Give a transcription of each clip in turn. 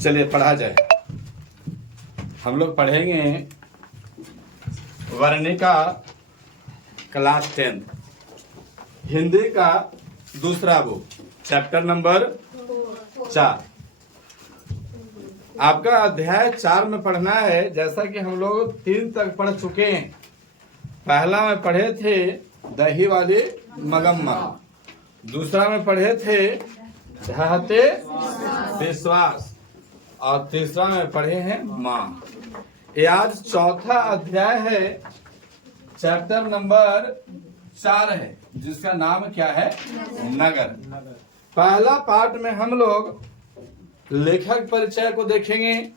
चलिए पढ़ा जाए। हम लोग पढ़ेंगे वर्णिका क्लास 10 हिंदी का दूसरा बुक चैप्टर नंबर 4। आपका अध्याय 4 में पढ़ना है। जैसा कि हम लोग 3 तक पढ़ चुके हैं। पहला में पढ़े थे दही वाली मगम्मा, दूसरा में पढ़े थे ढहते विश्वास, और तीसरा में पढ़े हैं माँ। ये आज चौथा अध्याय है, चैप्टर नंबर 4 है, जिसका नाम क्या है? नगर। पहला पार्ट में हम लोग लेखक परिचय को देखेंगे,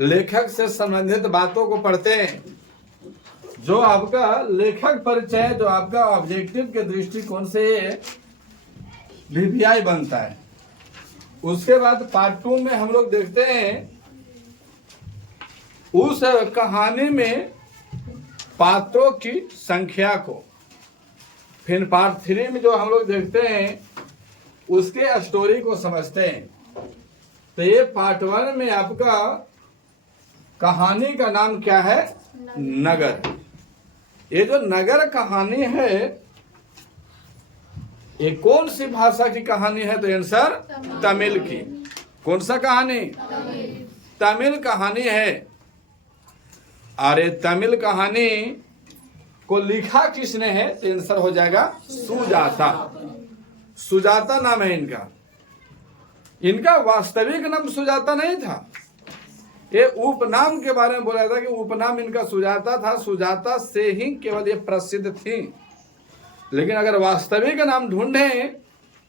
लेखक से संबंधित बातों को पढ़ते हैं। जो आपका लेखक परिचय, जो आपका ऑब्जेक्टिव के दृष्टिकोण से वीवीआई बनता है। उसके बाद पार्ट 2 में हम लोग देखते हैं उस कहानी में पात्रों की संख्या को। फिर पार्ट 3 में जो हम लोग देखते हैं उसके स्टोरी को समझते हैं। तो ये पार्ट 1 में आपका कहानी का नाम क्या है? नगर। ये जो नगर कहानी है, ये कौन सी भाषा की कहानी है? तो आंसर तमिल की। कौन सा कहानी? तमिल कहानी है। अरे तमिल कहानी को लिखा किसने है? तो आंसर हो जाएगा सुजाता। सुजाता नाम है इनका। इनका वास्तविक नाम सुजाता नहीं था। ये उपनाम के बारे में बोला था कि उपनाम इनका सुजाता था। सुजाता से ही केवल ये प्रसिद्ध थी। लेकिन अगर वास्तविक नाम ढूंढें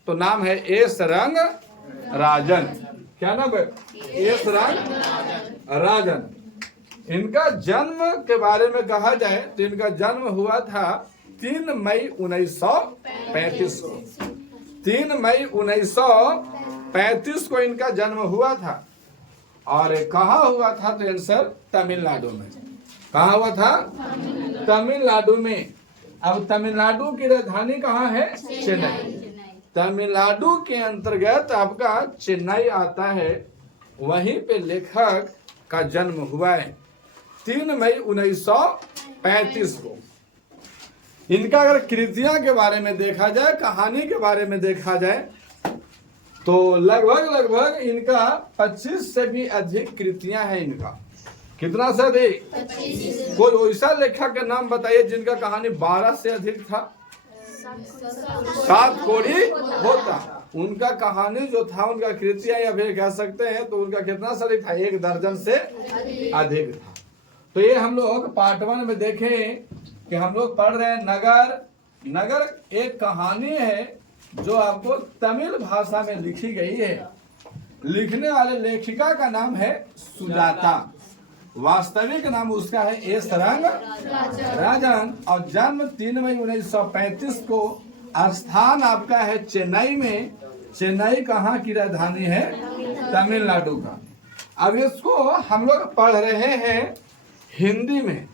तो नाम है एस रंग राजन। क्या नाम है? एस रंग राजन। इनका जन्म के बारे में कहा जाए तो इनका जन्म हुआ था 3 मई 1935 को। 3 मई 1935 को इनका जन्म हुआ था। और कहाँ हुआ था? तो आंसर तमिलनाडु में। कहाँ हुआ था? तमिलनाडु में। अब तमिलनाडु की राजधानी कहाँ है? चेन्नई। तमिलनाडु के अंतर्गत आपका चेन्नई आता है। वहीं पे लेखक का जन्म हुआ है 3 मई 1935 को। इनका अगर कृतियां के बारे में देखा जाए, कहानी के बारे में देखा जाए, तो लगभग इनका 25 से भी अधिक कृतियां हैं इनका। कितना से अधिक? 25। कोई वैसा लेखक का नाम बताइए जिनका कहानी 12 से अधिक था? 7 कोड़ी होता। उनका कहानी जो था, उनका कृतियां या फिर कह सकते हैं तो उनका कितना से अधिक था? 1 दर्जन से अधिक था। तो ये हम लोग पार्ट 1 में देखें कि हम लोग पढ़ रहे हैं नगर। नगर एक कहानी है जो आपको तमिल भाषा में लिखी गई है। लिखने वाले लेखिका का नाम है सुजाता। वास्तविक नाम उसका है एस रंग राजन। और जन्म 3 मई 1935 को। स्थान आपका है चेन्नई में। चेन्नई कहाँ की राजधानी है? तमिलनाडु का। अब इसको हम लोग पढ़ रहे हैं हिंदी में।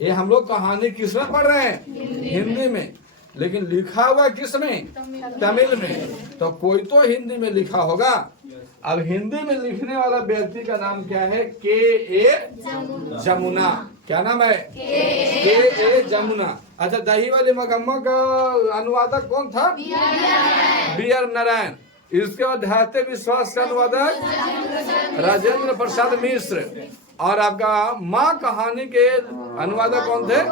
ये हम लोग कहानी किस में पढ़ रहे हैं? हिंदी में। लेकिन लिखा हुआ किस में? तमिल में। तो कोई तो हिंदी में लिखा होगा। अब हिंदी में लिखने वाला व्यक्ति का नाम क्या है? के ए जमुना। क्या नाम है? के ए जमुना। अच्छा, दही वाली मगम्मा का अनुवादक कौन था? B R Narayan. इसके बाद ढहते विश्वास का अनुवादक राजेंद्र प्रसाद मिश्र। और आपका माँ कहानी के अनुवादक कौन थे?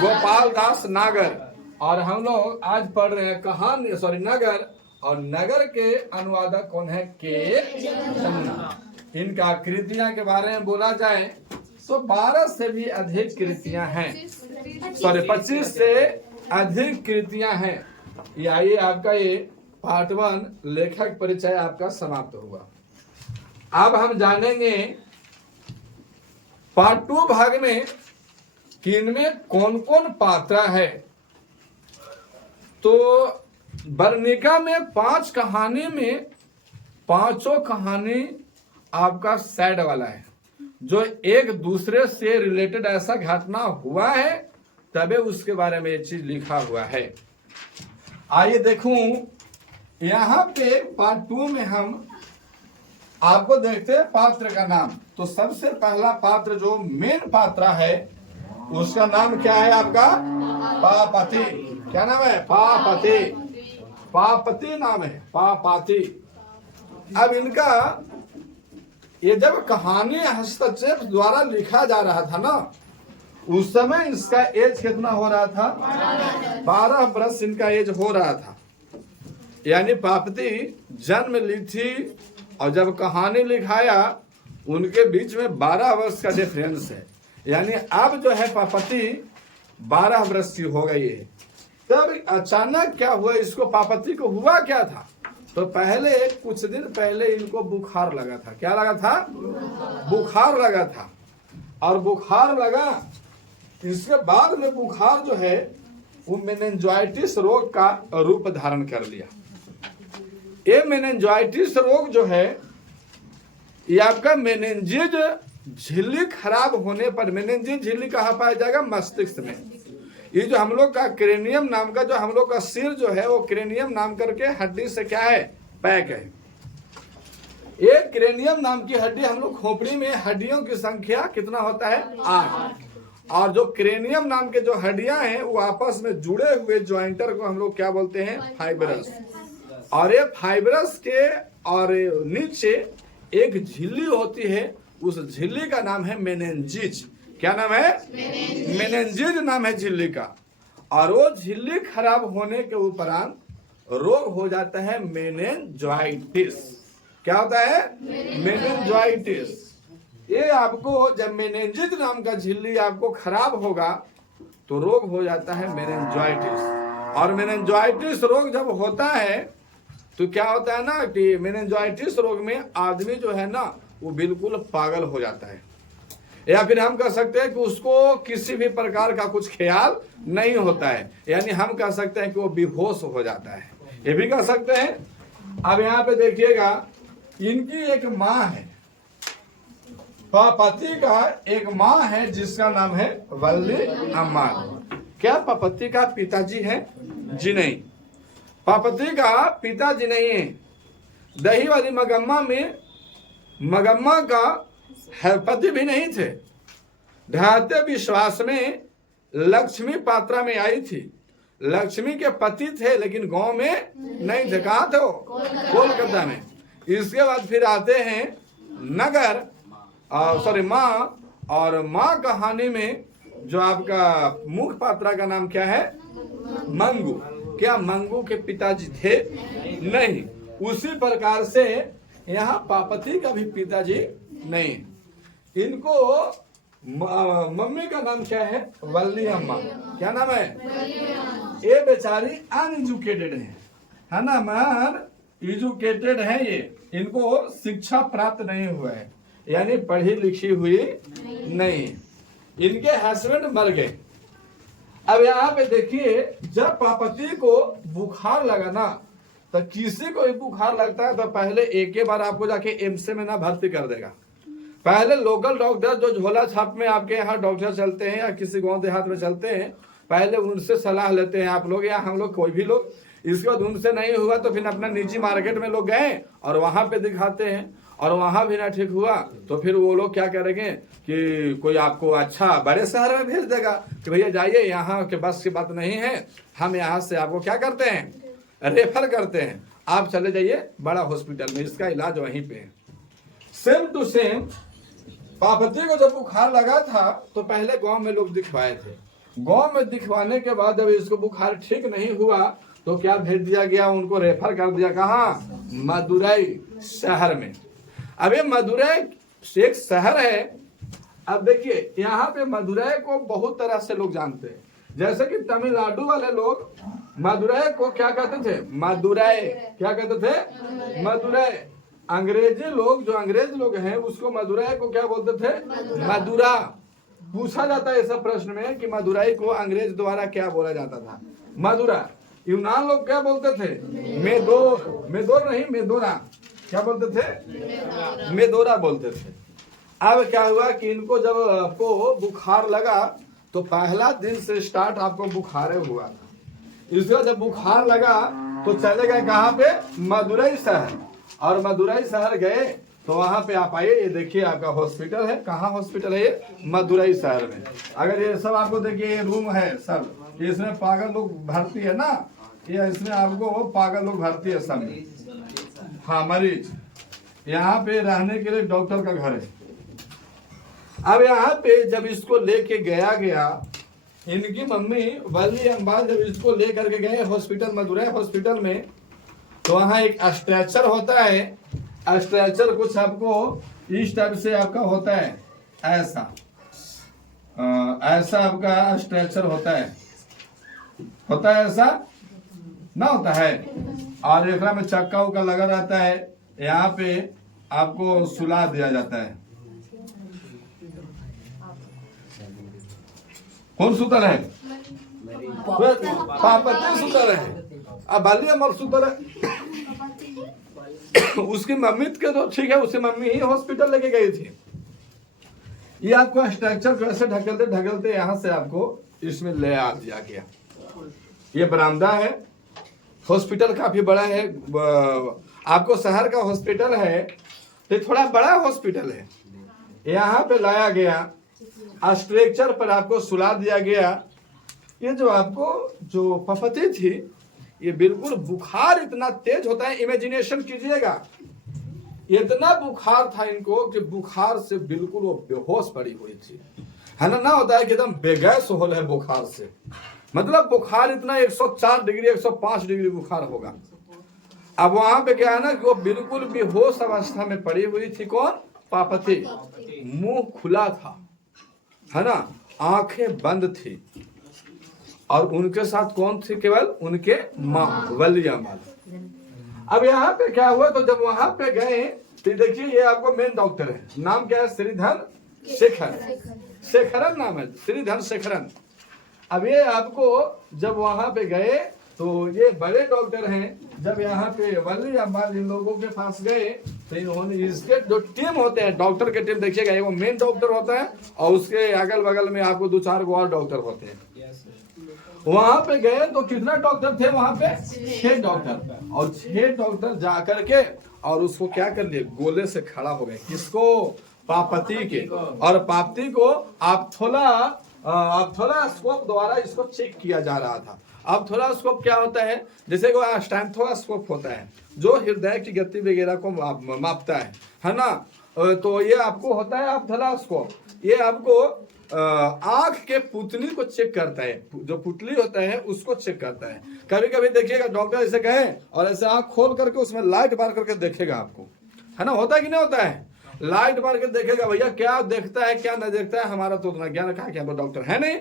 गोपाल दास नागर। और हम लोग आज पढ़ रहे हैं कहानी नगर। और नगर के अनुवादक कौन है? के जमुना। इनका कृतियां के बारे में बोला जाए तो 12 से भी अधिक कृतियां हैं। 25 से अधिक कृतियां हैं। ये आपका ये पार्ट 1 लेखक परिचय आपका समाप्त हुआ। अब हम जानेंगे पार्ट 2 भाग में कि इनमें कौन कौन पात्र है। तो वर्णिका में 5 कहानी में 5 कहानी आपका सैड वाला है, जो एक दूसरे से रिलेटेड ऐसा घटना हुआ है तबे उसके बारे में ये चीज लिखा हुआ है। आइए देखूं यहाँ पे पार्ट 2 में हम आपको देखते हैं पात्र का नाम। तो सबसे पहला पात्र जो मेन पात्र है उसका नाम क्या है आपका? पापति। क्या नाम है? पापति। पापति नाम है, पापाति। अब इनका ये जब कहानी हस्तक्षेप द्वारा लिखा जा रहा था ना, उस समय इसका एज कितना हो रहा था? 12 वर्ष इनका एज हो रहा था। यानी पापति जन्म ली थी और जब कहानी लिखाया उनके बीच में 12 वर्ष का डिफरेंस है। यानी अब जो है पापति 12 वर्ष की हो गई है। तब अचानक क्या हुआ, इसको पापति को हुआ क्या था? तो पहले कुछ दिन पहले इनको बुखार लगा था। क्या लगा था? बुखार लगा था। और बुखार लगा, इसके बाद में बुखार जो है वो मेनिंजाइटिस रोग का रूप धारण कर लिया। ये मेनिंजाइटिस रोग जो है ये आपका मेनिंजेज झिल्ली खराब होने पर, मेनिंजेज झिल्ली कहाँ पाया जाएगा? मस्तिष्क में। ये जो हम लोग का क्रेनियम नाम का, जो हम लोग का सिर जो है वो क्रेनियम नाम करके हड्डी से क्या है? पैक है। ये क्रेनियम नाम की हड्डी, हम लोग खोपड़ी में हड्डियों की संख्या कितना होता है? 8। और जो क्रेनियम नाम के जो हड्डियां हैं वो आपस में जुड़े हुए ज्वाइंटर को हम लोग क्या बोलते हैं? फाइब्रस। और ये फाइब्रस के और नीचे एक झिल्ली होती है, उस झिल्ली का नाम है मेनिंजेज। क्या नाम है? मेनिंजेज नाम है झिल्ली का। और वो झिल्ली खराब होने के उपरांत रोग हो जाता है मेनिंजाइटिस। क्या होता है? मेनिंजाइटिस। ये आपको जब मेनिंजेज नाम का झिल्ली आपको खराब होगा तो रोग हो जाता है मेनिंजाइटिस। और मेनिंजाइटिस रोग जब होता है तो क्या होता है ना कि मेनिंजाइटिस रोग में आदमी जो है ना वो बिल्कुल पागल हो जाता है, या फिर हम कह सकते हैं कि उसको किसी भी प्रकार का कुछ ख्याल नहीं होता है। यानी हम कह सकते हैं कि वो बेहोश हो जाता है, ये भी कह सकते हैं। अब यहाँ पे देखिएगा, इनकी एक माँ है, पापति का एक माँ है जिसका नाम है वल्ली अम्मा। क्या पापति का पिताजी है? जी नहीं, पापति का पिताजी नहीं है। दही वाली मगम्मा में मगम्मा का पति भी नहीं थे। ढाते विश्वास में लक्ष्मी पात्रा में आई थी। लक्ष्मी के पति थे लेकिन गांव में नहीं थे। कहाँ थे वो? कोलकाता में। इसके बाद फिर आते हैं नगर, सॉरी माँ। और माँ कहानी में जो आपका मुख्य पात्रा का नाम क्या है? मंगू। क्या मंगू के पिताजी थे? नहीं। उसी प्रकार से यहाँ पापति का भी पिताजी नहीं। इनको मम्मी का नाम क्या है? वल्ली अम्मा। क्या नाम है? ये बेचारी अनएजुकेटेड है ना मैन? एजुकेटेड है ये, इनको शिक्षा प्राप्त नहीं हुआ है, यानी पढ़ी लिखी हुई नहीं। इनके हस्बैंड मर गए। अब यहाँ पे देखिए, जब पापति को बुखार लगा ना, तो किसी को भी बुखार लगता है तो पहले एक ही बार आपको जाके एम्स में ना भर्ती कर देगा। पहले लोकल डॉक्टर जो झोला छाप में आपके यहाँ डॉक्टर चलते हैं या किसी गांव देहात में चलते हैं, पहले उनसे सलाह लेते हैं आप लोग या हम लोग, कोई भी लोग। इसके बाद उनसे नहीं हुआ तो फिर अपना निजी मार्केट में लोग गए और वहां पे दिखाते हैं, और वहां भी ना ठीक हुआ तो फिर वो लोग क्या करेंगे कि कोई आपको अच्छा बड़े शहर में भेज देगा कि भैया जाइए, यहाँ के बस की बात नहीं है, हम यहाँ से आपको क्या करते हैं? रेफर करते हैं, आप चले जाइए बड़ा हॉस्पिटल में, इसका इलाज वहीं पे है। सेम टू सेम पापति को जब बुखार लगा था तो पहले गांव में लोग दिखवाए थे। गांव में दिखवाने के बाद जब इसको बुखार ठीक नहीं हुआ तो क्या भेज दिया गया? उनको रेफर कर दिया। कहाँ? मदुरई शहर में। अब ये मदुरई एक शहर है। अब देखिए, यहाँ पे मदुरई को बहुत तरह से लोग जानते हैं। जैसे कि तमिलनाडु वाले लोग मदुरई को क्या कहते थे? मदुरई। क्या कहते थे? मदुरई। अंग्रेजी लोग, जो अंग्रेज लोग हैं, उसको मदुरई को क्या बोलते थे? मदुरा। पूछा जाता है ऐसा प्रश्न में कि मदुरई को अंग्रेज द्वारा क्या बोला जाता था? मदुरा। यूनान लोग क्या बोलते थे? मेदोर। मेदोर नहीं, मेदोरा। क्या बोलते थे? मेदोरा बोलते थे। अब क्या हुआ कि इनको जब आपको बुखार लगा तो पहला दिन से स्टार्ट आपको बुखार हुआ था। इसके बाद जब बुखार लगा तो चले गए कहाँ पे, मदुरई शहर। और मदुरई शहर गए तो वहां पे आप आइए, ये देखिए आपका हॉस्पिटल है। कहाँ हॉस्पिटल है ये, मदुरई शहर में। अगर ये सब आपको देखिए, ये रूम है सब, इसमें पागल लोग भर्ती है ना, ये इसमें आपको वो पागल लोग भर्ती है सब में, हाँ मरीज। यहाँ पे रहने के लिए डॉक्टर का घर है। अब यहाँ पे जब इसको लेके गया, इनकी मम्मी वली अम्बाल जब इसको लेकर के गए हॉस्पिटल, मदुरई हॉस्पिटल में, तो वहाँ एक स्ट्रेचर होता है। स्ट्रेचर कुछ आपको इस टाइप से आपका होता है, ऐसा ऐसा आपका स्ट्रेचर होता है ऐसा ना होता है। और एक में चक्का उक्का लगा रहता है, यहाँ पे आपको सुला दिया जाता है। कौन सूतर है, पापती सूतर है, अब बाली अमर सूतर है। उसकी मम्मी के तो ठीक है, उसकी मम्मी ही हॉस्पिटल लेके गई थी। ये आपको स्ट्रक्चर को ऐसे ढकलते यहाँ से आपको इसमें ले आ दिया गया। ये बरामदा है, हॉस्पिटल काफी बड़ा है। आपको शहर का हॉस्पिटल है तो थोड़ा बड़ा हॉस्पिटल है। यहाँ पे लाया गया, स्ट्रक्चर पर आपको सुला दिया गया। ये जो आपको जो पपती थी, ये बिल्कुल बुखार इतना तेज होता है, इमेजिनेशन कीजिएगा, इतना बुखार था इनको कि बुखार से बिल्कुल वो बेहोश पड़ी हुई थी, है ना होता है कि एकदम बेगैस हो है बुखार से। मतलब बुखार इतना 104 डिग्री 105 डिग्री बुखार होगा। अब वहां पे क्या है ना कि वो बिल्कुल बेहोश अवस्था में पड़ी हुई थी। कौन, पापती, मुंह खुला था, है ना, आंखें बंद थी। और उनके साथ कौन थी, केवल उनके माँ वली अम्बाल। अब यहाँ पे क्या हुआ, तो जब वहां पे गए तो देखिए ये आपको मेन डॉक्टर है, नाम क्या है, श्रीधर शेखरन नाम है, श्रीधर शेखरन। अब ये आपको जब वहां पे गए तो ये बड़े डॉक्टर हैं। जब यहाँ पे वली अम्बाल इन लोगों के पास गए तो इन्होंने, इसके जो टीम होते हैं, डॉक्टर के टीम देखिएगा, वो मेन डॉक्टर होता है और उसके अगल बगल में आपको 2-4 और डॉक्टर होते हैं। वहां पे गए तो कितना डॉक्टर थे वहां पे, 6 डॉक्टर। और 6 डॉक्टर जाकर के और उसको क्या कर लिए, गोले से खड़ा हो गए। किसको, पापती के। और पापती को आप थोड़ा स्कोप द्वारा इसको चेक किया जा रहा था। अब थोड़ा स्कोप क्या होता है, जैसे वो स्टेथोस्कोप होता है जो हृदय की गति वगैरह को मापता है ना। तो ये आपको होता है आप थोड़ा, ये आपको आंख के पुतली को चेक करता है, जो पुतली होता है उसको चेक करता है। कभी कभी देखिएगा डॉक्टर ऐसे कहे और ऐसे आंख खोल करके उसमें लाइट मार करके देखेगा आपको, है ना, होता है कि नहीं होता है, लाइट मार के देखेगा भैया क्या देखता है क्या नहीं देखता है, हमारा तो उतना ज्ञान कहा कि हम डॉक्टर है नहीं।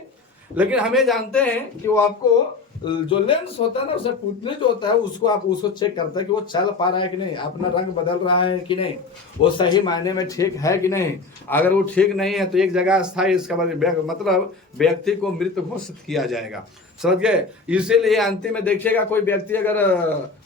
लेकिन हमें जानते हैं कि वो आपको जो लेंस होता है ना, उसे पुतली जो होता है उसको आप उसको चेक करता है कि वो चल पा रहा है कि नहीं, अपना रंग बदल रहा है कि नहीं, वो सही मायने में ठीक है कि नहीं। अगर वो ठीक नहीं है तो एक जगह स्थायी, इसका मतलब व्यक्ति को मृत घोषित किया जाएगा, समझ गए। इसीलिए अंतिम में देखिएगा कोई व्यक्ति अगर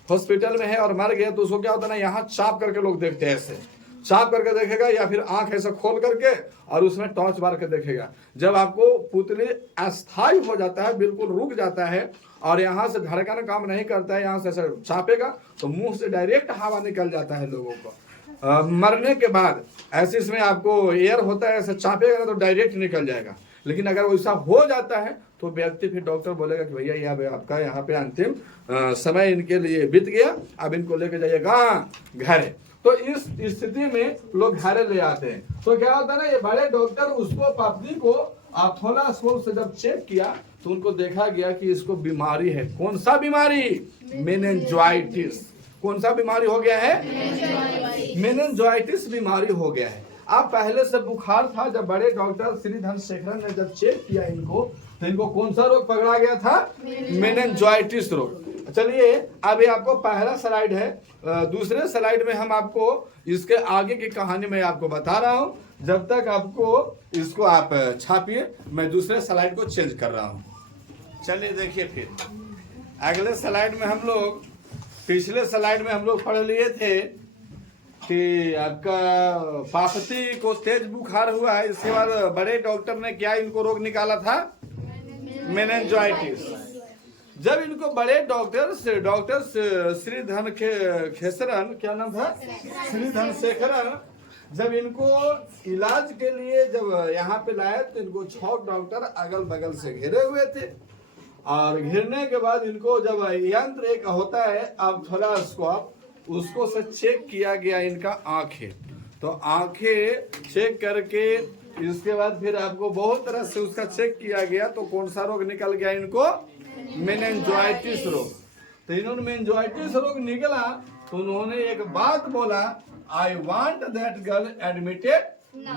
हॉस्पिटल में है और मर गया तो उसको क्या होता है ना, यहाँ चाप करके लोग देखते हैं, ऐसे चाप करके देखेगा या फिर आंख ऐसे खोल करके और उसमें टॉर्च मार के देखेगा। जब आपको पुतली अस्थायी हो जाता है, बिल्कुल रुक जाता है और यहाँ से धड़कन काम नहीं करता है, यहाँ से ऐसे चापेगा तो मुंह से डायरेक्ट हवा निकल जाता है लोगों को। मरने के बाद ऐसे इसमें आपको एयर होता है, ऐसे चापेगा ना तो डायरेक्ट निकल जाएगा। लेकिन अगर वैसा हो जाता है तो व्यक्ति फिर डॉक्टर बोलेगा कि भैया ये आपका यहाँ पे अंतिम समय इनके लिए बीत गया, अब इनको लेके जाइएगा घर। तो इस स्थिति में लोग घर ले आते हैं। तो क्या होता है ना, ये बड़े डॉक्टर उसको पापदी को आर्थोलास्कोप से जब चेक किया तो उनको देखा गया कि इसको बीमारी है। कौन सा बीमारी, मेनिंजाइटिस। कौन सा बीमारी हो गया है, मेनिंजाइटिस बीमारी हो गया है। अब पहले से बुखार था, जब बड़े डॉक्टर श्रीधर शेखरन ने जब चेक किया इनको तो इनको कौन सा रोग पकड़ा गया था, मेनिंजाइटिस रोग। चलिए अब ये आपको पहला स्लाइड है, दूसरे स्लाइड में हम आपको इसके आगे की कहानी में आपको बता रहा हूं। जब तक आपको इसको आप छापिए, मैं दूसरे स्लाइड को चेंज कर रहा हूं। चलिए देखिए फिर अगले स्लाइड में हम लोग, पिछले स्लाइड में हम लोग पढ़ लिए थे कि आपका पापती को तेज बुखार हुआ है, इसके बाद बड़े डॉक्टर ने क्या इनको रोग निकाला था, मेनिंजाइटिस। जब इनको बड़े डॉक्टर श्रीधन खेसरन, क्या नाम था, श्रीधन शेखरन, जब इनको इलाज के लिए जब यहाँ पे लाए तो इनको 6 डॉक्टर अगल बगल से घिरे हुए थे। और घिरने के बाद इनको जब यंत्र एक होता है ऑप्थेल्मोस्कोप, उसको से चेक किया गया इनका आंखें। तो आंखें चेक करके इसके बाद फिर आपको बहुत तरह से उसका चेक किया गया। तो कौन सा रोग निकल गया इनको, मेनिंजाइटिस रोग। तो इन्होंने मेनिंजाइटिस रोग निकला तो उन्होंने एक बात बोला, I want that girl admitted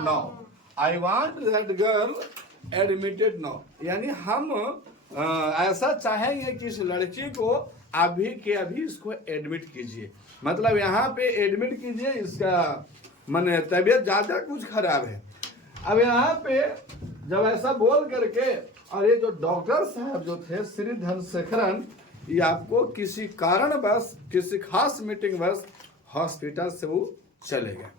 now, I want that girl admitted now, यानी हम ऐसा चाहेंगे कि इस लड़की को अभी के अभी इसको एडमिट कीजिए, मतलब यहाँ पे एडमिट कीजिए, इसका माने तबीयत ज्यादा कुछ खराब है। अब यहाँ पे जब ऐसा बोल करके, और ये जो डॉक्टर साहब जो थे श्रीधन शेखरन, ये आपको किसी कारणवश, किसी खास मीटिंग वश हॉस्पिटल से वो चले गए।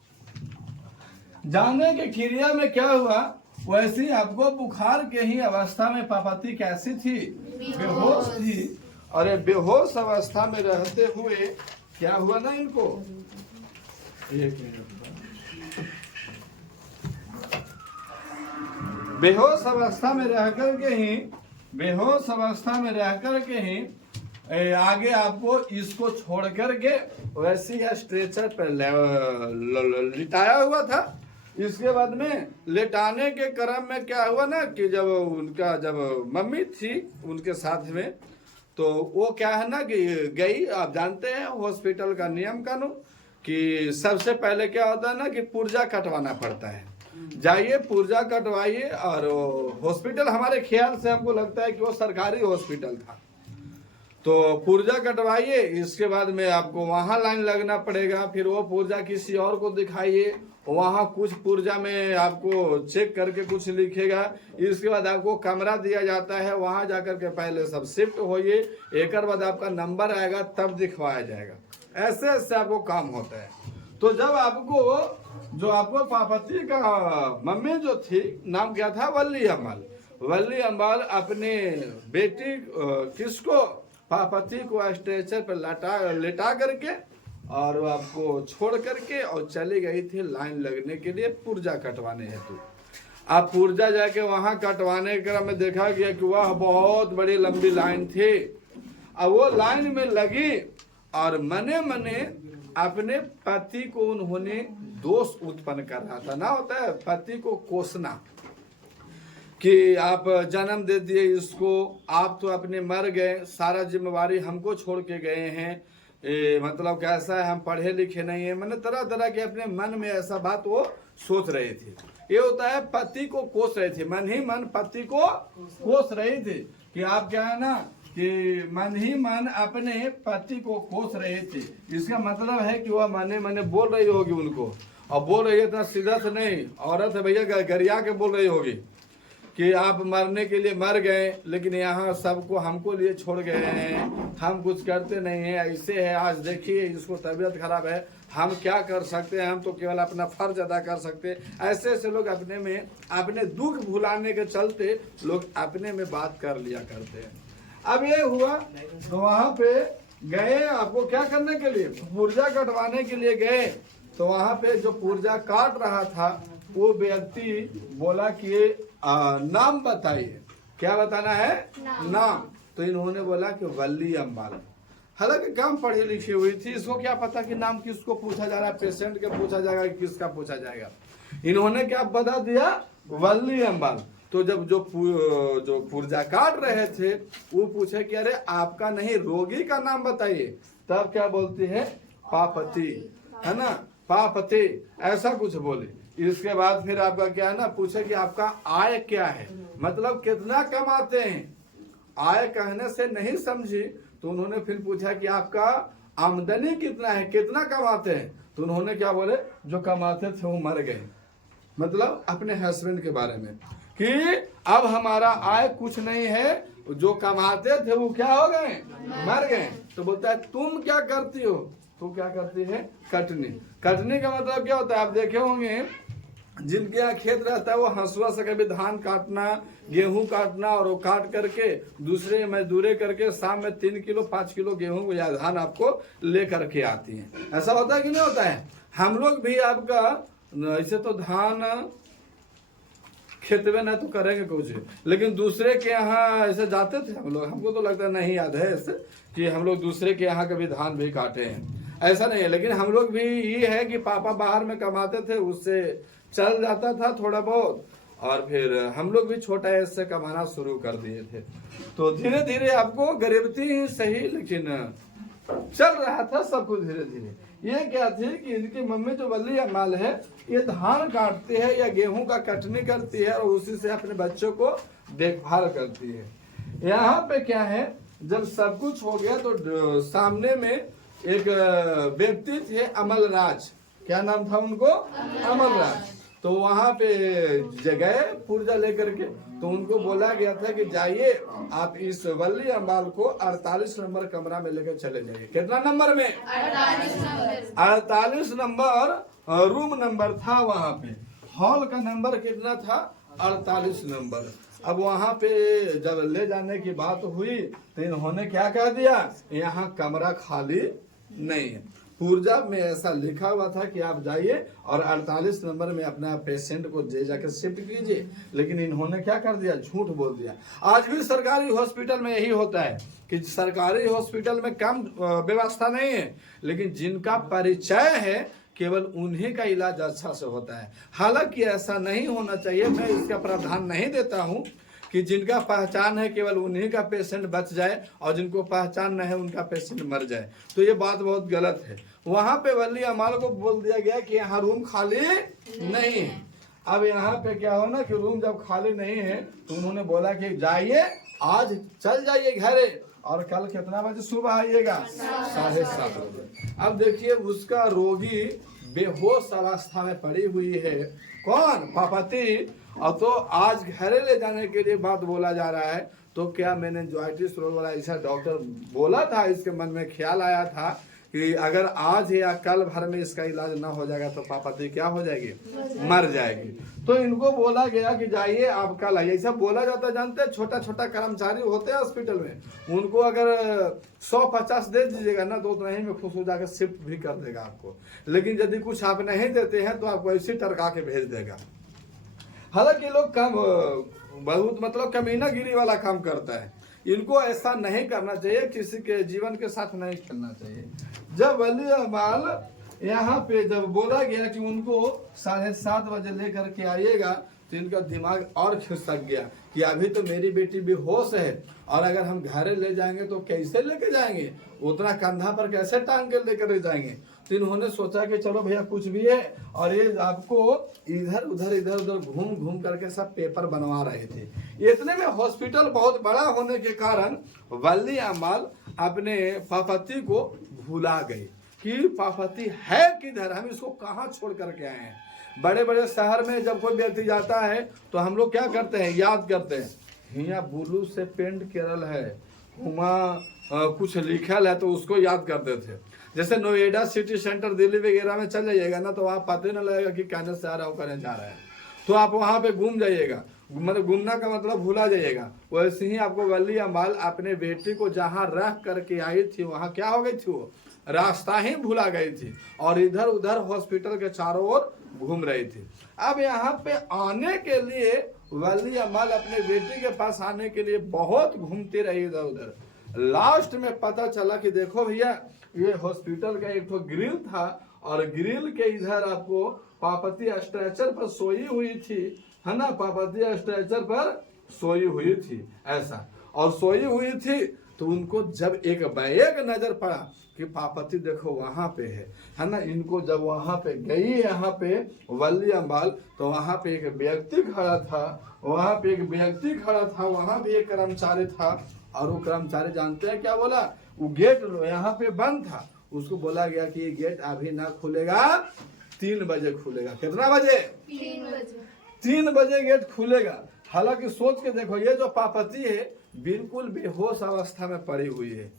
जाने के क्रिया में क्या हुआ, वैसे ही आपको बुखार के ही अवस्था में पार्वती कैसी थी, बेहोश थी। और ये बेहोश अवस्था में रहते हुए क्या हुआ ना इनको, एक मिनट, बेहोश अवस्था में रह करके ही, बेहोश अवस्था में रह करके ही आगे आपको इसको छोड़ करके वैसे ही स्ट्रेचर पर लिटाया हुआ था। इसके बाद में लेटाने के क्रम में क्या हुआ ना कि जब मम्मी थी उनके साथ में, तो वो क्या है ना कि गई, आप जानते हैं हॉस्पिटल का नियम कानून कि सबसे पहले क्या होता है ना कि पुर्जा कटवाना पड़ता है, जाइए पुर्जा कटवाइए। और हॉस्पिटल हमारे ख्याल से हमको लगता है कि वो सरकारी हॉस्पिटल था, तो पुर्जा कटवाइए, इसके बाद में आपको वहां लाइन लगना पड़ेगा, फिर वो पुर्जा किसी और को दिखाइए, वहां कुछ पुर्जा में आपको चेक करके कुछ लिखेगा, इसके बाद आपको कमरा दिया जाता है, वहां जाकर के पहले सब शिफ्ट होइए, एक बाद आपका नंबर आएगा तब दिखवाया जाएगा। ऐसे ऐसे आपको काम होता है। तो जब आपको पार्वती का मम्मी जो थी, नाम क्या था, वल्ली अम्बाल, वल्ली अम्बाल अपने बेटी किसको, पार्वती को स्ट्रेचर पर लेटा करके और वो आपको छोड़ करके और चली गई थी लाइन लगने के लिए पुर्जा कटवाने हेतु। आप पुर्जा जाके वहां कटवाने के क्रम में देखा गया कि वह बहुत बड़ी लंबी लाइन थी। अब वो लाइन में लगी और मने मने अपने पति को उन्होंने दोष उत्पन्न कर रहा था, ना होता है पति को कोसना कि आप जन्म दे दिए इसको, आप तो अपने मर गए, सारा जिम्मेवारी हमको छोड़ के गए हैं, मतलब कैसा है, हम पढ़े लिखे नहीं है, मैंने तरह तरह के अपने मन में ऐसा बात वो सोच रहे थे। ये होता है पति को कोस रहे थे, मन ही मन पति को कोस रहे थे कि आप क्या है ना कि मन ही मन अपने पति को कोस रहे थे। इसका मतलब है कि वह मने मने बोल रही होगी उनको, और बोल रही है इतना सीधा से नहीं, औरत है भैया, गरिया के बोल रही होगी कि आप मरने के लिए मर गए, लेकिन यहाँ सबको हमको लिए छोड़ गए हैं, हम कुछ करते नहीं हैं, ऐसे है, आज देखिए इसको तबीयत खराब है, हम क्या कर सकते हैं, हम तो केवल अपना फर्ज अदा कर सकते हैं। ऐसे ऐसे लोग अपने में अपने दुख भुलाने के चलते लोग अपने में बात कर लिया करते हैं। अब ये हुआ तो वहां पे गए, आपको क्या करने के लिए, पुर्जा कटवाने के लिए गए। तो वहां पे जो पुर्जा काट रहा था वो व्यक्ति बोला कि नाम बताइए, क्या बताना है, नाम। तो इन्होंने बोला कि वल्ली अम्बाल, हालांकि कम पढ़ी लिखी हुई थी, इसको क्या पता कि नाम किसको पूछा जा रहा है, पेशेंट के पूछा जाएगा कि किसका पूछा जाएगा। इन्होंने क्या बता दिया, वल्ली अम्बाल। तो जब जो पुर्जा काट रहे थे वो पूछे कि अरे आपका नहीं, रोगी का नाम बताइए, तब क्या बोलती है, पार्वती, है ना, पार्वती, ऐसा कुछ बोले। इसके बाद फिर आपका क्या है ना, पूछे कि आपका आय क्या है, मतलब कितना कमाते हैं। आय कहने से नहीं समझी तो उन्होंने फिर पूछा कि आपका आमदनी कितना है, कितना कमाते हैं। तो उन्होंने क्या बोले, जो कमाते थे वो मर गए, मतलब अपने हस्बैंड के बारे में कि अब हमारा आय कुछ नहीं है, जो कमाते थे वो क्या हो गए, मर गए। तो बोलता है तुम क्या करती हो, तो क्या करती है, कटनी। कटनी का मतलब क्या होता है, आप देखे होंगे जिनके यहाँ खेत रहता है वो हंसुआ से कभी धान काटना, गेहूं काटना, और वो काट करके दूसरे मजदूरे करके शाम में 3 किलो 5 किलो गेहूं या धान आपको ले करके आती है। ऐसा होता है कि नहीं होता है? हम लोग भी आपका ऐसे तो धान खेत में ना तो करेंगे कुछ, लेकिन दूसरे के यहाँ ऐसे जाते थे हम लोग। हमको तो लगता नहीं याद है ऐसे कि हम लोग दूसरे के यहाँ कभी धान भी काटे हैं, ऐसा नहीं है। लेकिन हम लोग भी ये है कि पापा बाहर में कमाते थे, उससे चल जाता था थोड़ा बहुत, और फिर हम लोग भी छोटा ऐज से कमाना शुरू कर दिए थे। तो धीरे धीरे आपको गरीबती ही सही, लेकिन चल रहा था सब कुछ धीरे धीरे। ये क्या थी कि इनकी मम्मी जो वल्ली अम्माल है, ये धान काटती है या गेहूं का कटनी करती है और उसी से अपने बच्चों को देखभाल करती है। यहाँ पे क्या है, जब सब कुछ हो गया तो सामने में एक व्यक्ति थे अमलराज, क्या नाम था उनको? अमलराज। तो वहां पे जगह पुर्जा लेकर के, तो उनको बोला गया था कि जाइए आप इस वल्ली अम्बाल को 48 नंबर कमरा में लेकर चले जाइए। कितना नंबर में? 48 नंबर रूम नंबर था वहां पे। हॉल का नंबर कितना था? 48 नंबर। अब वहां पे जब ले जाने की बात हुई तो इन्होंने क्या कह दिया, यहाँ कमरा खाली नहीं है। पुर्जा में ऐसा लिखा हुआ था कि आप जाइए और 48 नंबर में अपना पेशेंट को ले जाकर शिफ्ट कीजिए, लेकिन इन्होंने क्या कर दिया, झूठ बोल दिया। आज भी सरकारी हॉस्पिटल में यही होता है कि सरकारी हॉस्पिटल में कम व्यवस्था नहीं है, लेकिन जिनका परिचय है केवल उन्हीं का इलाज अच्छा से होता है। हालांकि ऐसा नहीं होना चाहिए, मैं इसका प्रावधान नहीं देता हूं कि जिनका पहचान है केवल उन्हीं का पेशेंट बच जाए और जिनको पहचान नहीं है उनका पेशेंट मर जाए, तो ये बात बहुत गलत है। वहां पे वल्ली अमाल को बोल दिया गया कि यहाँ रूम खाली नहीं है। अब यहाँ पे क्या हो ना कि रूम जब खाली नहीं है तो उन्होंने बोला कि जाइए आज चल जाइए घरे और कल कितना बजे सुबह आइएगा? 7:30 बजे। अब देखिए उसका रोगी बेहोश अवस्था में पड़ी हुई है, कौन? पापति। और तो आज घरे ले जाने के लिए बात बोला जा रहा है, तो क्या मेनिंजाइटिस रोग वाला ऐसा डॉक्टर बोला था, इसके मन में ख्याल आया था कि अगर आज या कल भर में इसका इलाज ना हो जाएगा तो पापति क्या हो जाएगी? मर जाएगी। तो इनको बोला गया कि जाइए आप कल आइए। ऐसा बोला जाता, जानते हैं छोटा छोटा कर्मचारी होते हैं हॉस्पिटल में, उनको अगर 100-50 दे दीजिएगा ना तो उतना ही में खुश हो जाकर शिफ्ट भी कर देगा आपको, लेकिन यदि कुछ आप नहीं देते हैं तो आपको ऐसे टरका के भेज देगा। हालांकि लोग कम बहुत मतलब कमीनागिरी वाला काम करता है, इनको ऐसा नहीं करना चाहिए, किसी के जीवन के साथ नहीं खेलना चाहिए। जब वली अमाल यहाँ पे जब बोला गया कि उनको 7:30 बजे लेकर के आइएगा, तो इनका दिमाग और खिसक गया कि अभी तो मेरी बेटी बेहोश है और अगर हम घरे ले जाएंगे तो कैसे लेके जाएंगे, उतना कंधा पर कैसे टांग के लेकर जाएंगे। तो इन्होंने सोचा कि चलो भैया कुछ भी है, और ये आपको इधर उधर घूम घूम करके सब पेपर बनवा रहे थे। इतने में हॉस्पिटल बहुत बड़ा होने के कारण वल्ली अमाल अपने पापति को भुला गए कि पापति है किधर, हम इसको कहाँ छोड़ करके आए हैं। बड़े बड़े शहर में जब कोई व्यक्ति जाता है तो हम लोग क्या करते हैं, याद करते हैं, हिया बुलू से पेंट केरल है, वहाँ कुछ लिखल है तो उसको याद करते थे। जैसे नोएडा सिटी सेंटर दिल्ली वगैरह में चल जाइएगा ना तो वहाँ पता नहीं लगेगा कि कहने से आ रहा हो कहने जा रहा है, तो आप वहाँ पे घूम जाइएगा, मतलब घूमना का मतलब भूला जाइएगा। वैसे ही आपको वल्ली अमाल अपने बेटी को जहाँ रख करके आई थी वहाँ क्या हो गई थी, वो रास्ता ही भूला गई थी और इधर उधर हॉस्पिटल के चारों ओर घूम रही थी। अब यहाँ पे आने के लिए वल्ली अमाल अपने बेटी के पास आने के लिए बहुत घूमती रही इधर उधर। लास्ट में पता चला कि देखो भैया ये हॉस्पिटल का एक तो ग्रिल था और ग्रिल के इधर आपको पापति स्ट्रेचर पर सोई हुई थी, है ना, पापति स्ट्रेचर पर सोई हुई थी ऐसा, और सोई हुई थी तो उनको जब एक बैग नजर पड़ा कि पापति देखो वहां पे है ना, इनको जब वहां पे गई यहाँ पे वल्ली अम्बाल तो वहां पे एक व्यक्ति खड़ा था, वहां पे एक व्यक्ति खड़ा था, वहां भी एक कर्मचारी था, और वो कर्मचारी जानते हैं क्या बोला, वो गेट यहाँ पे बंद था, उसको बोला गया कि ये गेट अभी ना खुलेगा, 3 बजे खुलेगा। कितना बजे? 3 बजे गेट खुलेगा। हालांकि सोच के देखो ये जो पापति है बिल्कुल बेहोश अवस्था में पड़ी हुई है।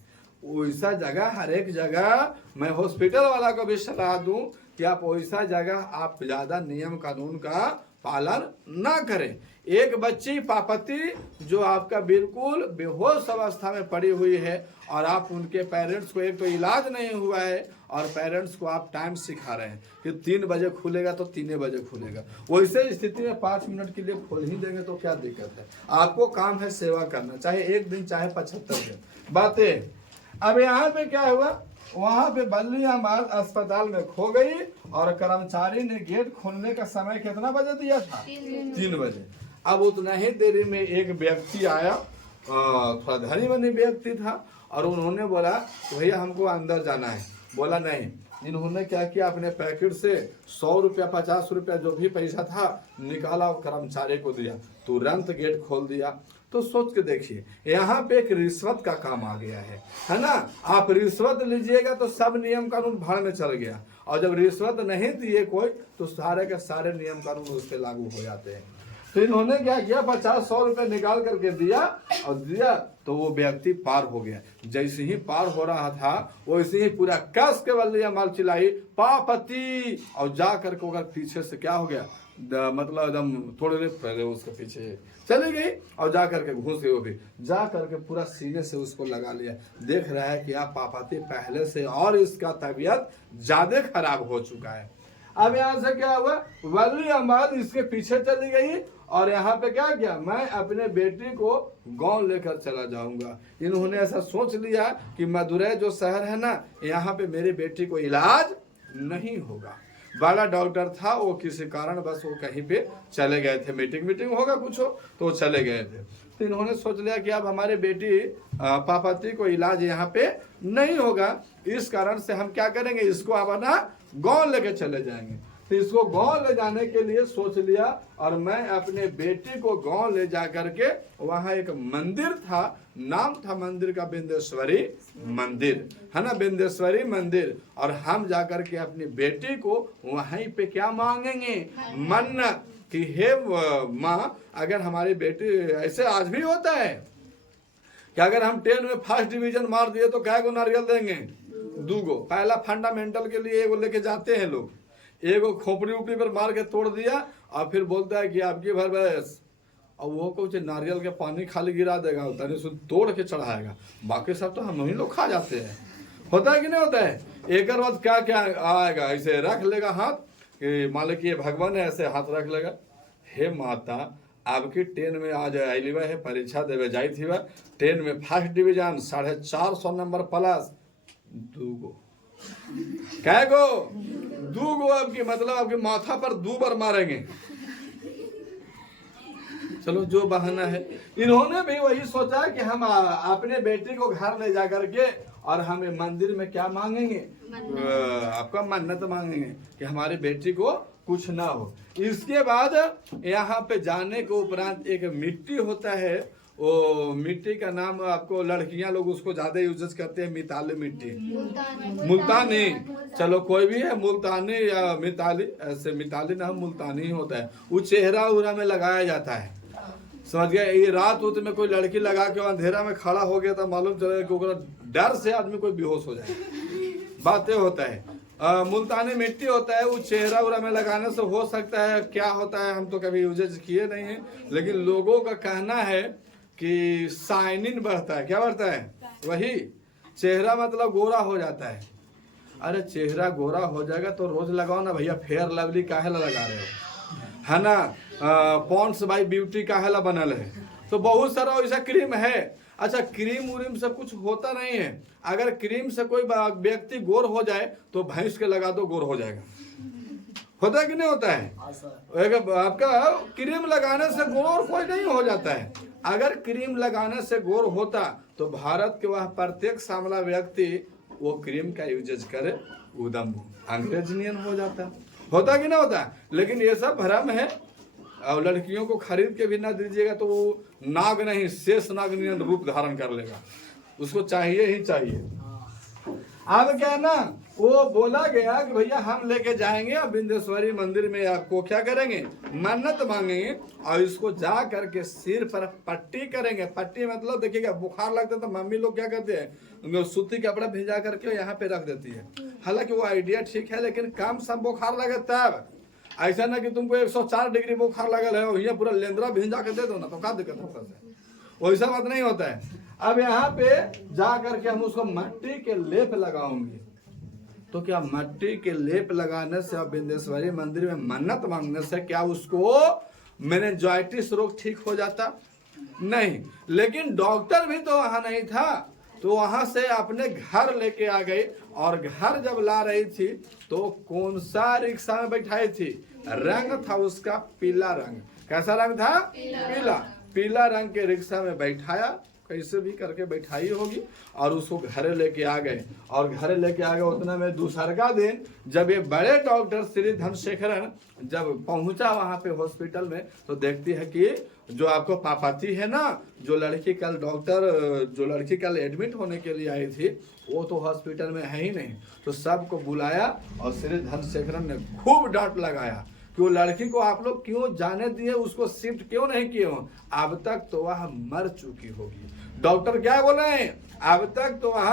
वैसा जगह हर एक जगह मैं हॉस्पिटल वाला को भी सलाह दूं कि आप वैसा जगह आप ज्यादा नियम कानून का पालन ना करें। एक बच्ची पापति जो आपका बिल्कुल बेहोश अवस्था में पड़ी हुई है और आप उनके पेरेंट्स को, एक तो इलाज नहीं हुआ है और पेरेंट्स को आप टाइम सिखा रहे हैं कि 3 बजे खुलेगा तो 3 बजे खुलेगा, वैसे स्थिति में 5 मिनट के लिए खोल ही देंगे तो क्या दिक्कत है। आपको काम है सेवा करना, चाहे 1 दिन चाहे 75 दिन। बातें अब यहाँ पे क्या हुआ, वहां पे बल्ली अहमद अस्पताल में खो गई और कर्मचारी ने गेट खोलने का समय कितना बजे दिया था? 3 बजे। अब उतना ही देरी में एक व्यक्ति आया, थोड़ा धनी मनी व्यक्ति था, और उन्होंने बोला भैया हमको अंदर जाना है। बोला नहीं। इन्होंने क्या किया, अपने पैकेट से 100 रुपया 50 रुपया जो भी पैसा था निकाला और कर्मचारी को दिया, तुरंत गेट खोल दिया। तो सोच के देखिए, यहाँ पे एक रिश्वत का काम आ गया है ना। आप रिश्वत लीजिएगा तो सब नियम कानून भाड़ में चल गया, और जब रिश्वत नहीं दिए कोई तो सारे के सारे नियम कानून उस पर लागू हो जाते हैं। तो इन्होंने क्या किया, 50-100 रुपए निकाल करके दिया, और दिया तो वो व्यक्ति पार हो गया। जैसे ही पार हो रहा था वैसे ही पूरा कस के बल्लिया माल चिल्लाई पापति, और जा करके अगर पीछे से क्या हो गया, मतलब एकदम थोड़ी देर पहले उसके पीछे चली गई और जा करके घुस गई। वो भी जा करके पूरा सीने से उसको लगा लिया। देख रहा है कि आप पापाती पहले से और इसका तबीयत ज्यादा खराब हो चुका है। अब यहाँ से क्या हुआ, वली अहमद इसके पीछे चली गई और यहाँ पे क्या किया, मैं अपने बेटी को गांव लेकर चला जाऊंगा। इन्होंने ऐसा सोच लिया कि मदुरै जो शहर है ना, यहाँ पे मेरी बेटी को इलाज नहीं होगा। बड़ा डॉक्टर था, वो किसी कारण बस वो कहीं पे चले गए थे, मीटिंग होगा कुछ हो तो वो चले गए थे। तो इन्होंने सोच लिया कि अब हमारे बेटी पापाती को इलाज यहाँ पे नहीं होगा, इस कारण से हम क्या करेंगे, इसको अपना गांव लेके चले जाएंगे। तो इसको गांव ले जाने के लिए सोच लिया, और मैं अपने बेटी को गांव ले जा करके, वहां एक मंदिर था, नाम था मंदिर का बिंदेश्वरी मंदिर, है ना, बिंदेश्वरी मंदिर। और हम जाकर के अपनी बेटी को वहीं पे क्या मांगेंगे, मन्नत कि हे माँ, अगर हमारी बेटी, ऐसे आज भी होता है कि अगर हम 10 में फर्स्ट डिवीजन मार दिए तो कै गो नारियल देंगे, 2 गो। पहला फंडामेंटल के लिए एगो लेके जाते हैं लोग, एगो खोपड़ी उपड़ी पर मार के तोड़ दिया, और फिर बोलता है कि आपकी भर बस, और वो कुछ नारियल के पानी खाली गिरा देगा, तनी सुन तोड़ के चढ़ाएगा, बाकी सब तो हम ही लोग खा जाते हैं। होता है कि नहीं होता है। एक बाद क्या क्या आएगा, ऐसे रख लेगा हाथ, मान लो कि ये भगवान है, ऐसे हाथ रख लेगा, हे माता आपकी 10 में आज अलिवा है, परीक्षा देवे जाई थी, 10 में फर्स्ट डिवीजन 450 नंबर प्लस 2 गो, कै गो, 2 गो। आपकी मतलब आपके माथा पर 2 बार मारेंगे। चलो जो बहाना है, इन्होंने भी वही सोचा कि हम अपने बेटी को घर ले जा करके और हमें मंदिर में क्या मांगेंगे, आपका मन्नत मांगेंगे कि हमारी बेटी को कुछ ना हो। इसके बाद यहाँ पे जाने के उपरांत एक मिट्टी होता है, वो मिट्टी का नाम आपको लड़कियां लोग उसको ज्यादा यूज करते हैं, मिताली मिट्टी, मुल्तानी, चलो कोई भी है, मुल्तानी या मिताली, ऐसे मिताली नाम मुल्तानी ही होता है। वो चेहरा उहरा में लगाया जाता है, समझ गए। ये रात होते में कोई लड़की लगा के अंधेरा में खड़ा हो गया तो मालूम चलेगा कि डर से आदमी कोई बेहोश हो जाए, बातें होता है। मुल्तानी मिट्टी होता है, वो चेहरा उरा में लगाने से हो सकता है, क्या होता है हम तो कभी यूज किए नहीं है, लेकिन लोगों का कहना है कि शाइनिंग बढ़ता है। क्या बढ़ता है, वही चेहरा मतलब गोरा हो जाता है। अरे चेहरा गोरा हो जाएगा तो रोज लगाओ ना भैया, फेयर लवली काहे ला लगा रहे हो, है ना, पॉन्ड्स बाय ब्यूटी काहे ला बनल है, तो बहुत सारा ऐसा क्रीम है। अच्छा क्रीम उरीम से कुछ होता नहीं है, अगर क्रीम से कोई व्यक्ति गोर हो जाए तो भैंस के लगा दो गोर हो जाएगा, होता है कि नहीं होता है। आपका क्रीम लगाने से गोर कोई नहीं हो जाता है। अगर क्रीम लगाने से गोर होता तो भारत के वह प्रत्येक सामला व्यक्ति वो क्रीम का यूज करे, उदम अंग्रेजनियन हो जाता, होता कि नहीं होता। लेकिन ये सब भ्रम है, और लड़कियों को खरीद के भी ना दीजिएगा तो वो नाग नहीं शेष नाग रूप धारण कर लेगा, उसको चाहिए ही चाहिए। अब क्या है ना, वो बोला गया कि भैया हम लेके जाएंगे और विंध्येश्वरी मंदिर में आपको क्या करेंगे, मन्नत मांगेंगे और इसको जा करके सिर पर पट्टी करेंगे। पट्टी मतलब देखिएगा, बुखार लगता है तो मम्मी लोग क्या करते हैं, सूती कपड़ा भिजा करके यहाँ पे रख देती है। हालांकि वो आइडिया ठीक है, लेकिन कम सब बुखार लगे तब, ऐसा ना कि तुमको 104 डिग्री बुखार लगल है और ये पूरा लेंदरा भिजा के दे दो ना, तो क्या दिक्कत होता है, वैसा बात नहीं होता है। अब यहाँ पे जा करके हम उसको मट्टी के लेप लगाऊंगी। तो क्या मट्टी के लेप लगाने से और विंध्येश्वरी मंदिर में मन्नत मांगने से क्या उसको मेनिंजाइटिस रोग ठीक हो जाता? नहीं। लेकिन डॉक्टर भी तो वहां नहीं था, तो वहां से अपने घर लेके आ गई और घर जब ला रही थी तो कौन सा रिक्शा में बैठाई थी? रंग था उसका पीला रंग। कैसा रंग था? पीला। पीला रंग के रिक्शा में बैठाया, कैसे भी करके बैठाई होगी, और उसको घरे लेके आ गए। और घरे लेके आ गए उतना में दूसरा दिन जब ये बड़े डॉक्टर श्री धनशेखरन जब पहुंचा वहां पे हॉस्पिटल में, तो देखती है कि जो आपको पापाती है ना, जो लड़की कल एडमिट होने के लिए आई थी, वो तो हॉस्पिटल में है ही नहीं। तो सबको बुलाया और श्री धनशेखरन ने खूब डांट लगाया कि वो लड़की को आप लोग क्यों जाने दिए, उसको शिफ्ट क्यों नहीं किए हो, अब तक तो वह मर चुकी होगी। डॉक्टर क्या बोले हैं, अब तक तो वह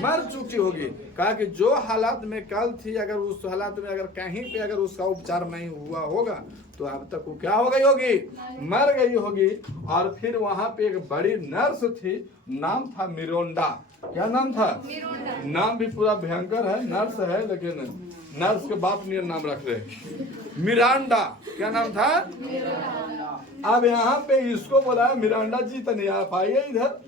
मर चुकी होगी। कहा कि जो हालात में कल थी, अगर उस हालात में अगर कहीं पे अगर उसका उपचार नहीं हुआ होगा तो अब तक वो क्या हो गई होगी, मर गई होगी। और फिर वहां पे एक बड़ी नर्स थी, नाम था मिरोंडा। क्या नाम था? नाम भी पूरा भयंकर है, नर्स है लेकिन नर्स के बाप ने नाम रख रहे, मिरांडा। क्या नाम था? अब यहाँ पे इसको बोला, मिरांडा जी तनी आप आइए इधर,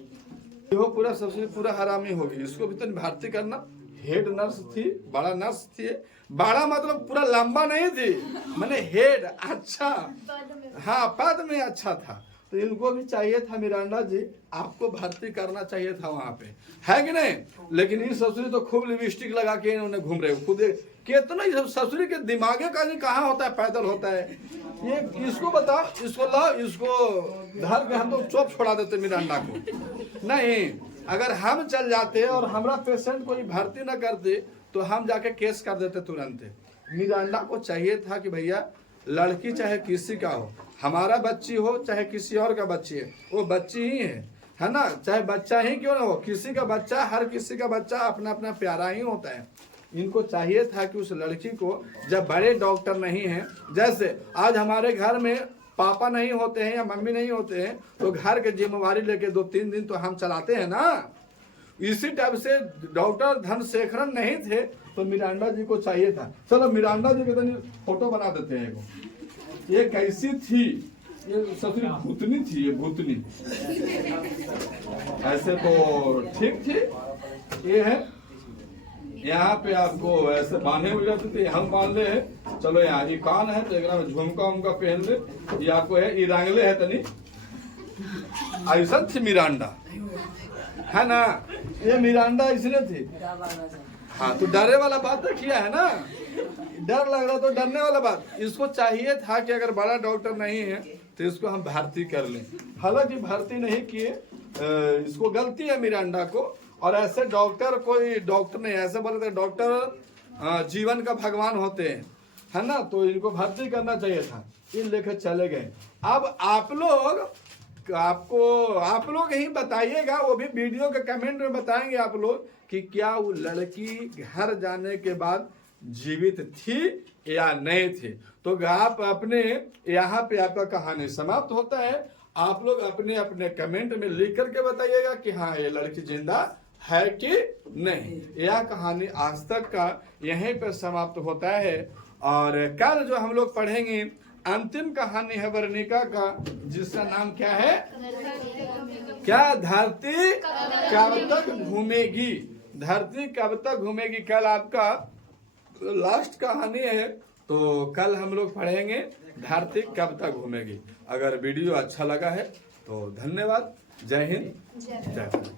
वो पूरा सबसे पूरा हरामी होगी, इसको भी तो भर्ती करना। हेड नर्स थी, बड़ा नर्स थी, बड़ा मतलब पूरा लंबा नहीं थी, मैंने हेड अच्छा, हाँ पद में अच्छा था। तो इनको भी चाहिए था, मिरांडा जी आपको भर्ती करना चाहिए था वहां पे, है कि नहीं? लेकिन इस ससुरी तो खूब लिपस्टिक लगा के इन्होंने घूम रहे, खुद कितना तो ससुरी के दिमागे का नहीं कहाँ होता है, पैदल होता है ये। इसको बता, इसको ला, इसको धर के हम तो चौप छोड़ा देते मिरांडा को। नहीं, अगर हम चल जाते और हमारा पेशेंट को भर्ती न करते तो हम जाके केस कर देते तुरंत। मिरांडा को चाहिए था कि भैया लड़की चाहे किसी का हो, हमारा बच्ची हो चाहे किसी और का बच्ची है, वो बच्ची ही है ना, चाहे बच्चा ही क्यों ना हो, किसी का बच्चा, हर किसी का बच्चा अपना अपना प्यारा ही होता है। इनको चाहिए था कि उस लड़की को, जब बड़े डॉक्टर नहीं हैं, जैसे आज हमारे घर में पापा नहीं होते हैं या मम्मी नहीं होते हैं, तो घर की जिम्मेवारी लेके 2-3 दिन तो हम चलाते हैं ना। इसी टाइप से डॉक्टर धनशेखरन नहीं थे तो मिरांडा जी को चाहिए था। चलो मिरांडा जी के फोटो बना देते हैं। ये कैसी थी? ये ससुरी भूतनी थी, ये भूतनी ऐसे तो ठीक थी। ये है यहाँ पे आपको ऐसे बांधे हुए जाते थे, हम बांध ले। चलो यहाँ ये कान है तो एक में झुमका उमका पहन ले, ये आपको है, ये रंगले है तनी, ऐसा थी मिरांडा, है ना? ये मिरांडा इसलिए थी, हाँ तो डरे वाला बात तो किया है ना, डर लग रहा तो डरने वाला बात। इसको चाहिए था कि अगर बड़ा डॉक्टर नहीं है तो इसको हम भर्ती कर लें, हालांकि भर्ती नहीं किए, इसको गलती है मिरांडा को। और ऐसे डॉक्टर, कोई डॉक्टर नहीं, ऐसे बोलते डॉक्टर जीवन का भगवान होते हैं, है ना, तो इनको भर्ती करना चाहिए था। इन लेकर चले गए। अब आप लोग ही बताइएगा, वो भी वीडियो के कमेंट में बताएंगे आप लोग कि क्या वो लड़की घर जाने के बाद जीवित थी या नहीं थी। तो आप अपने यहाँ पे आपका कहानी समाप्त होता है। आप लोग अपने अपने कमेंट में लिख करके बताइएगा कि हाँ ये लड़की जिंदा है कि नहीं। यह कहानी आज तक का यहीं पर समाप्त होता है। और कल जो हम लोग पढ़ेंगे अंतिम कहानी है वर्णिका का, जिसका नाम क्या है? क्या धरती कब तक घूमेगी? धरती कब तक घूमेगी कल आपका लास्ट कहानी है। तो कल हम लोग पढ़ेंगे धरती कब तक घूमेगी। अगर वीडियो अच्छा लगा है तो धन्यवाद। जय हिंद, जय भारत।